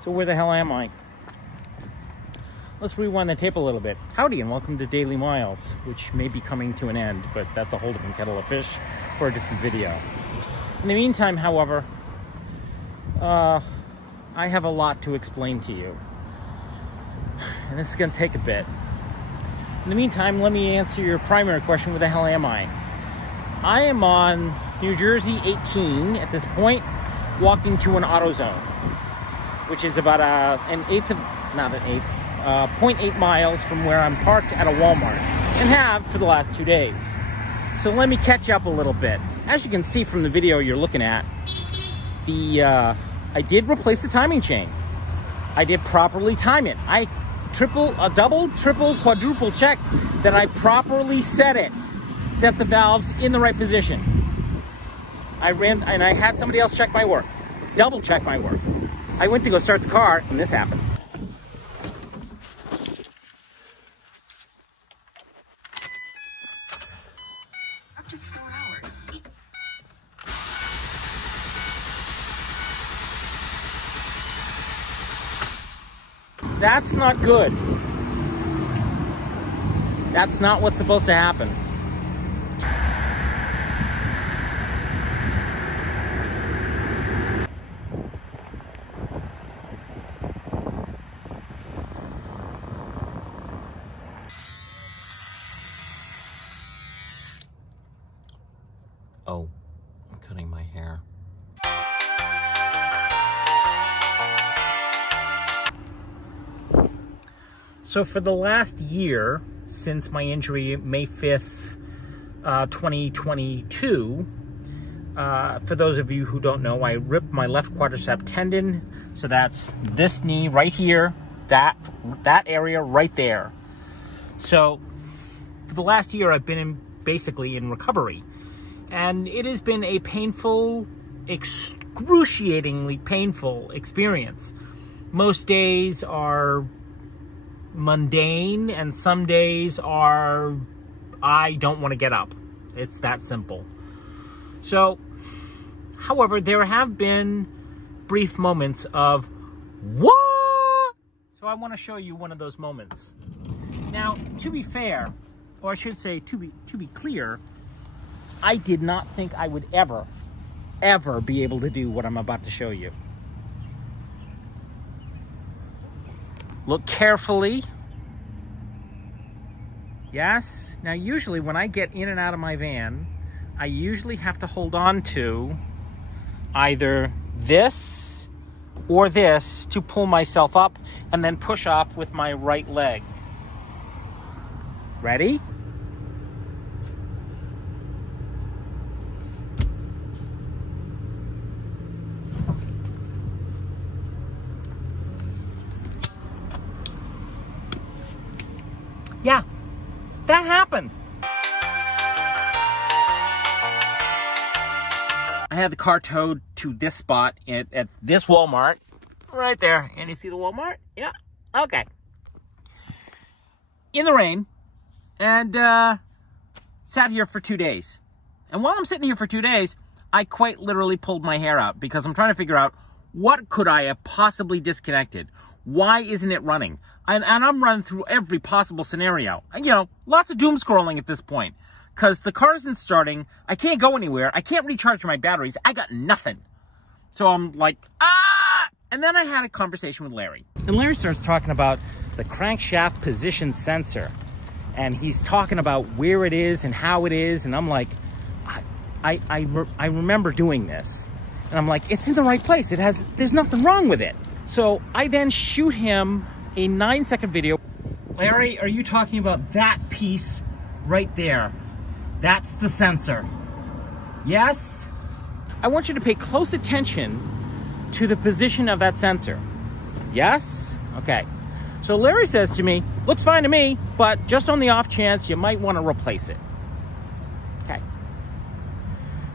So where the hell am I? Let's rewind the tape a little bit. Howdy and welcome to Daily Miles, which may be coming to an end, but that's a whole different kettle of fish for a different video. In the meantime, however, I have a lot to explain to you. And this is going to take a bit. In the meantime, let me answer your primary question, where the hell am I? I am on New Jersey 18 at this point, walking to an AutoZone, which is about 0.8 miles from where I'm parked at a Walmart, and have for the last 2 days. So let me catch up a little bit. As you can see from the video you're looking at, I did replace the timing chain. I did properly time it. I double, triple, quadruple checked that I properly set the valves in the right position. I ran, and I had somebody else check my work, double check my work. I went to go start the car, and this happened. Up to 4 hours. That's not good. That's not what's supposed to happen. Oh, I'm cutting my hair. So for the last year, since my injury, May 5th, 2022, for those of you who don't know, I ripped my left quadricep tendon. So that's this knee right here, that area right there. So for the last year, I've been basically in recovery. And it has been a painful, excruciatingly painful experience. Most days are mundane, and some days are, I don't want to get up. It's that simple. So, however, there have been brief moments of, what? So I want to show you one of those moments. Now, to be fair, or I should say to be clear, I did not think I would ever be able to do what I'm about to show you. Look carefully. Yes. Now, usually when I get in and out of my van, I usually have to hold on to either this or this to pull myself up and then push off with my right leg. Ready? Yeah, that happened. I had the car towed to this spot at this Walmart, right there. And you see the Walmart? Yeah, okay. In the rain, and sat here for 2 days. And while I'm sitting here for 2 days, I quite literally pulled my hair out because I'm trying to figure out what could I have possibly disconnected. Why isn't it running? And I'm running through every possible scenario. And, you know, lots of doom scrolling at this point. Because the car isn't starting. I can't go anywhere. I can't recharge my batteries. I got nothing. So I'm like, ah! And then I had a conversation with Larry. And Larry starts talking about the crankshaft position sensor. And he's talking about where it is and how it is. And I'm like, I remember doing this. And I'm like, it's in the right place. There's nothing wrong with it. So I then shoot him a 9-second video. Larry, are you talking about that piece right there? That's the sensor. Yes? I want you to pay close attention to the position of that sensor. Yes? Okay. So Larry says to me, looks fine to me, but just on the off chance, you might want to replace it. Okay.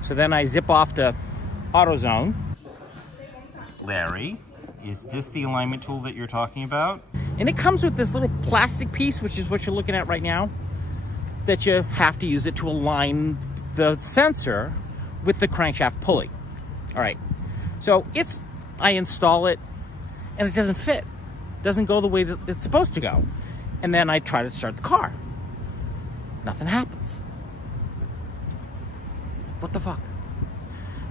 So then I zip off to AutoZone. Larry, is this the alignment tool that you're talking about? And it comes with this little plastic piece, which is what you're looking at right now, that you have to use it to align the sensor with the crankshaft pulley. All right, so I install it, and it doesn't fit. It doesn't go the way that it's supposed to go. And then I try to start the car. Nothing happens. What the fuck?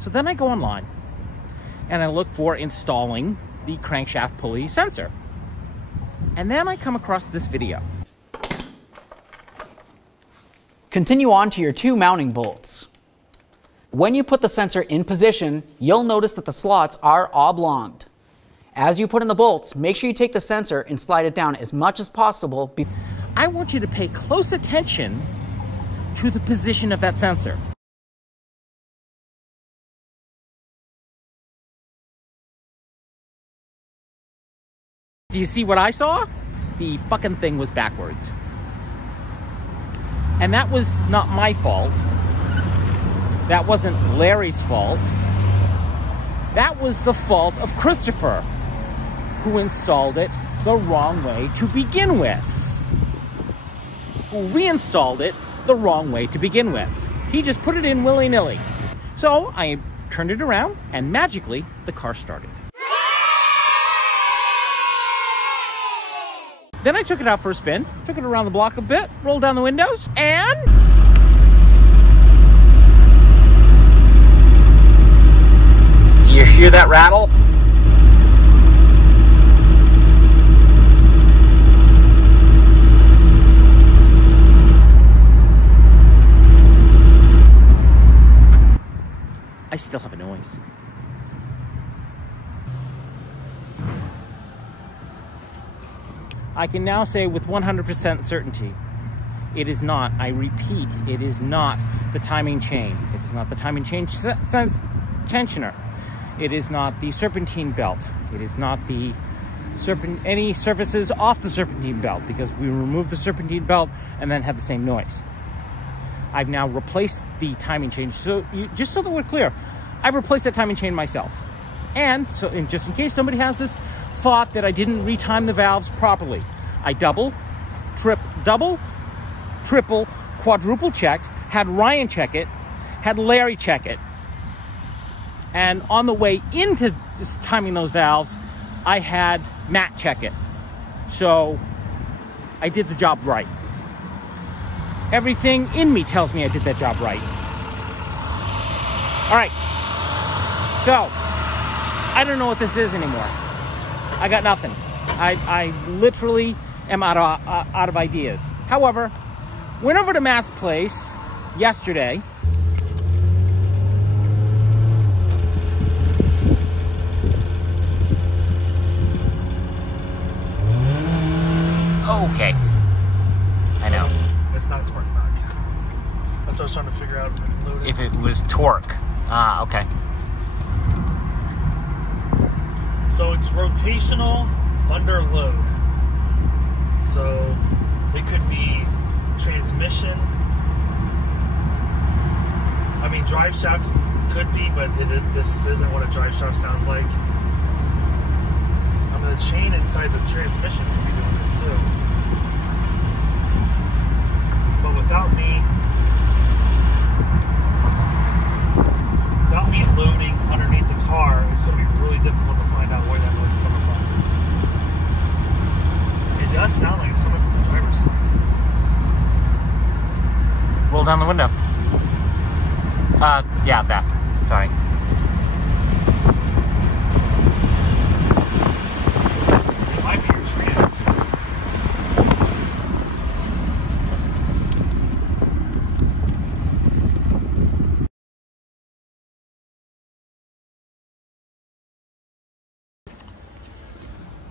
So then I go online and I look for installing the crankshaft pulley sensor. And then I come across this video. Continue on to your 2 mounting bolts. When you put the sensor in position, you'll notice that the slots are oblonged. As you put in the bolts, make sure you take the sensor and slide it down as much as possible. I want you to pay close attention to the position of that sensor. Do you see what I saw? The fucking thing was backwards. And that was not my fault. That wasn't Larry's fault. That was the fault of Christopher, who installed it the wrong way to begin with. Who reinstalled it the wrong way to begin with. He just put it in willy-nilly. So I turned it around and magically the car started. Then I took it out for a spin, took it around the block a bit, rolled down the windows, and... Do you hear that rattle? I still have a noise. I can now say with 100% certainty, it is not, I repeat, it is not the timing chain. It is not the timing chain tensioner. It is not the serpentine belt. It is not the any surfaces off the serpentine belt, because we removed the serpentine belt and then had the same noise. I've now replaced the timing chain. So just so that we're clear, I've replaced that timing chain myself. And so just in case somebody has this thought that I didn't retime the valves properly, I double, triple, quadruple checked, had Ryan check it, had Larry check it. And on the way into timing those valves, I had Matt check it. So I did the job right. Everything in me tells me I did that job right. All right. So I don't know what this is anymore. I got nothing. I literally am out of ideas. However, went over to Matt's place yesterday. Okay. I know. It's not torque back. That's what I was trying to figure out if it was torque. Ah, okay. So it's rotational under load. So it could be transmission. I mean, drive shaft could be, but this isn't what a drive shaft sounds like. I mean, the chain inside the transmission could be doing this too. But without me loading underneath the car, it's going to be really difficult to find out where that noise is coming from. It does sound like it's coming from the driver's side. Roll down the window. Yeah, that. Sorry. It might be your trans.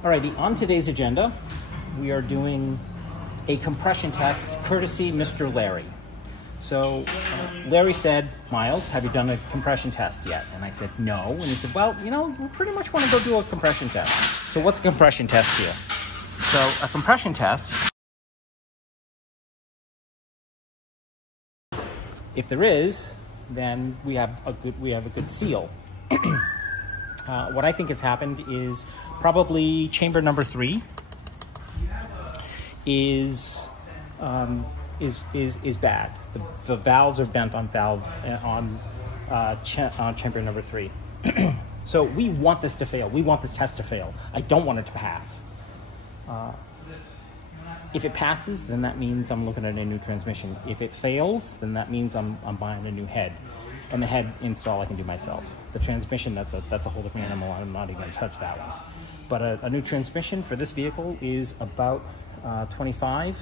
Alrighty, on today's agenda, we are doing a compression test courtesy Mr. Larry. So Larry said, Miles, have you done a compression test yet? And I said, no. And he said, well, you know, we pretty much want to go do a compression test. So what's a compression test here? So a compression test, if there is, then we have a good seal. What I think has happened is probably chamber number 3 is bad. The valves are bent on chamber number 3. So we want this to fail. We want this test to fail. I don't want it to pass. If it passes, then that means I'm looking at a new transmission. If it fails, then that means I'm buying a new head. And the head install I can do myself. The transmission, that's a whole different animal. I'm not even going to touch that one. But a new transmission for this vehicle is about 25,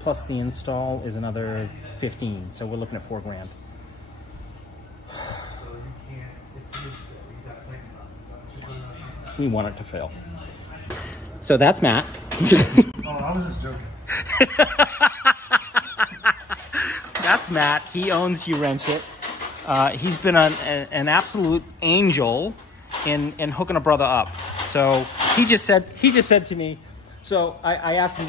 plus the install is another 15. So we're looking at $4 grand. We want it to fail. So that's Matt. Oh, I was just joking. That's Matt. He owns You Wrench It. He's been an absolute angel in hooking a brother up. So he just said to me, so I asked him,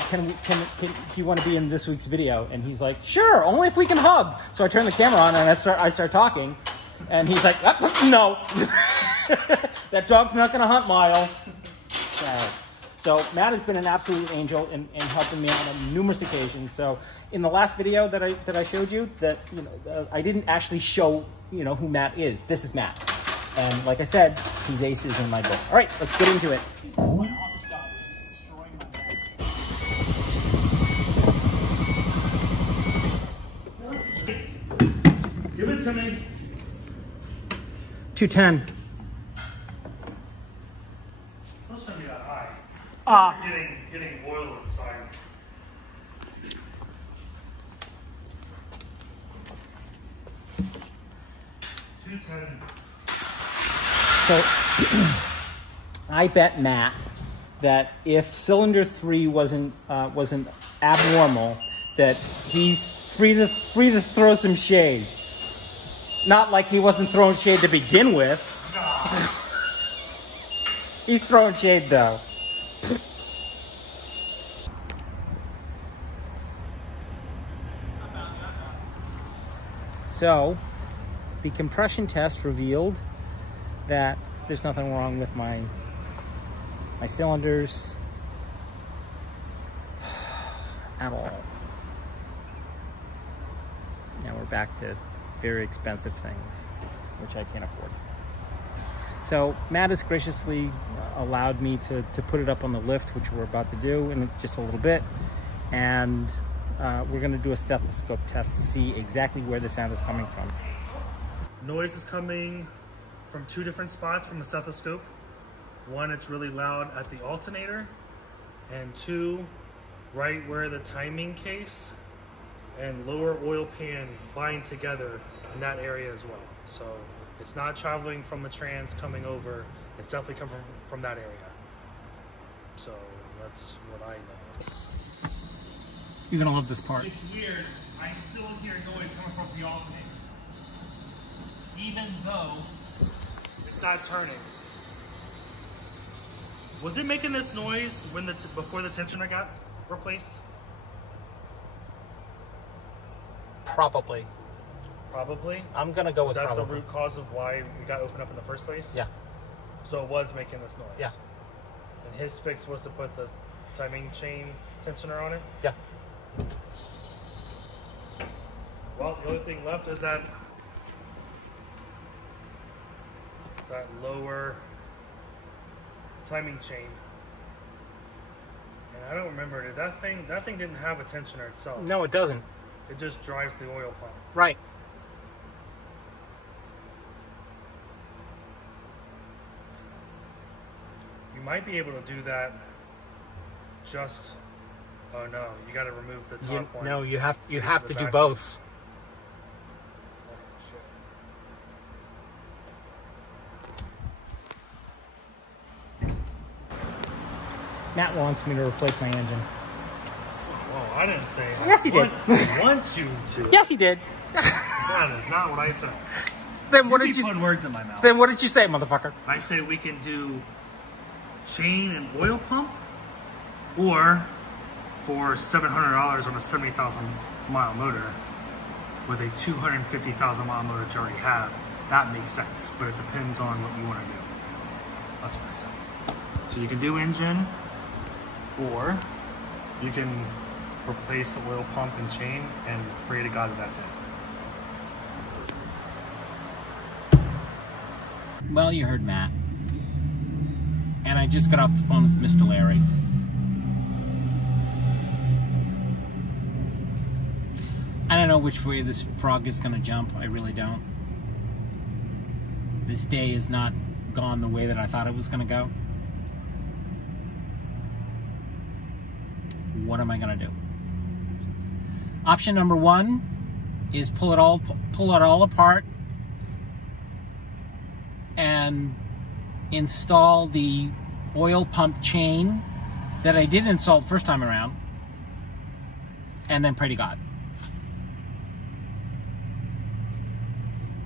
do you want to be in this week's video? And he's like, sure, only if we can hug. So I turn the camera on and I start talking, and he's like, no, that dog's not going to hunt, Miles. So Matt has been an absolute angel in helping me out on numerous occasions. So in the last video that I showed you, that I didn't actually show who Matt is. This is Matt, and like I said, he's aces in my book. All right, let's get into it. Give it to me. 210. It's not shouldn't be that high. Getting oil inside. So I bet Matt that if cylinder 3 wasn't abnormal, that he's free to throw some shade. Not like he wasn't throwing shade to begin with. He's throwing shade though. So the compression test revealed that there's nothing wrong with my cylinders at all. Now we're back to very expensive things, which I can't afford. So Matt has graciously allowed me to put it up on the lift, which we're about to do in just a little bit. And we're going to do a stethoscope test to see exactly where the sound is coming from. Noise is coming from 2 different spots from the stethoscope. One, it's really loud at the alternator, and 2, right where the timing case and lower oil pan bind together in that area as well. So it's not traveling from the trans coming over, it's definitely coming from that area. So that's what I know. You're gonna love this part. It's weird, I still hear noise coming from the alternator, even though it's not turning. Was it making this noise when before the tensioner got replaced? Probably. Probably. I'm gonna go with probably. probably. Is that the root cause of why we got opened up in the first place? Yeah. So it was making this noise? Yeah. And his fix was to put the timing chain tensioner on it? Yeah. Well, the only thing left is that lower timing chain. And I don't remember, did that thing didn't have a tensioner itself. No, it doesn't. It just drives the oil pump. Right. You might be able to do that just, oh no, you got to remove the top one. No, you have to to the do back. both. Okay, shit. Matt wants me to replace my engine. Whoa, I didn't say I Yes, he did. want you to. Yes, he did. That is not what I said. Then what You did keep you? putting words in my mouth. Then what did you say, motherfucker? I say we can do chain and oil pump, or for $700 on a 70,000 mile motor with a 250,000 mile motor that you already have. That makes sense, but it depends on what you want to do. That's what I said. So you can do engine, or you can replace the oil pump and chain, and pray to God that that's it. Well, you heard Matt. and I just got off the phone with Mr. Larry. I don't know which way this frog is going to jump. I really don't. This day has not gone the way that I thought it was going to go. What am I going to do? Option number one is pull it all apart and install the oil pump chain that I did install the first time around, and then pray to God.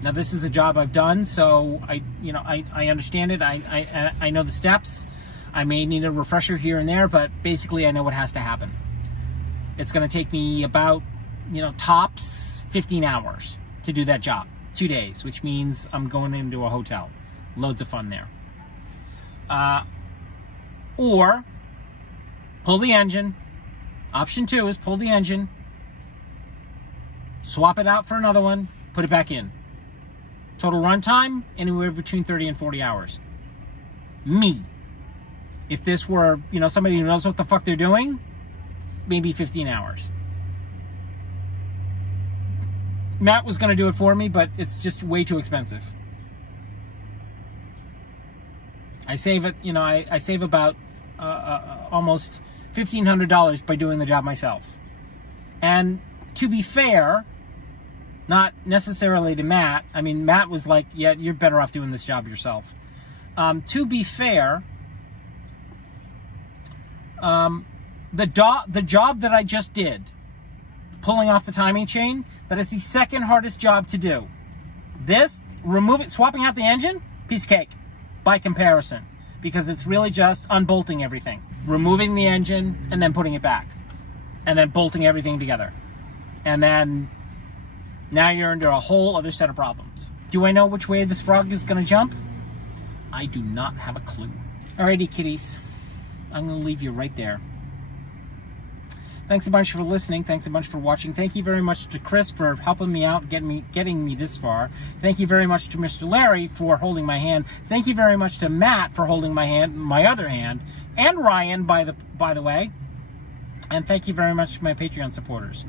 Now this is a job I've done, so I understand it. I know the steps. I may need a refresher here and there, but basically I know what has to happen. It's going to take me about, tops 15 hours to do that job. 2 days, which means I'm going into a hotel. Loads of fun there. Or pull the engine. Option 2 is pull the engine, swap it out for another one, put it back in. Total runtime, anywhere between 30 and 40 hours. Me. If this were, somebody who knows what the fuck they're doing, maybe 15 hours. Matt was going to do it for me, but it's just way too expensive. I save it, I save about almost $1,500 by doing the job myself. And to be fair, not necessarily to Matt. I mean, Matt was like, yeah, you're better off doing this job yourself. To be fair, the job that I just did, pulling off the timing chain, that is the second hardest job to do. This, swapping out the engine, piece of cake by comparison, because it's really just unbolting everything, removing the engine and then putting it back, and then bolting everything together. And then now you're under a whole other set of problems. Do I know which way this frog is going to jump? I do not have a clue. Alrighty, kitties. I'm going to leave you right there. Thanks a bunch for listening. Thanks a bunch for watching. Thank you very much to Chris for helping me out, getting me this far. Thank you very much to Mr. Larry for holding my hand. Thank you very much to Matt for holding my hand, my other hand, and Ryan, by the way. And thank you very much to my Patreon supporters.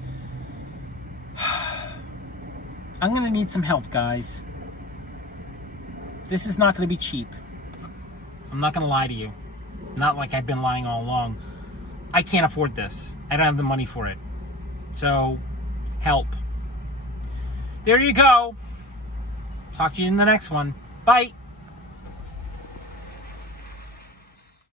I'm going to need some help, guys. This is not going to be cheap. I'm not going to lie to you. Not like I've been lying all along. I can't afford this. I don't have the money for it. So, help. There you go. Talk to you in the next one. Bye.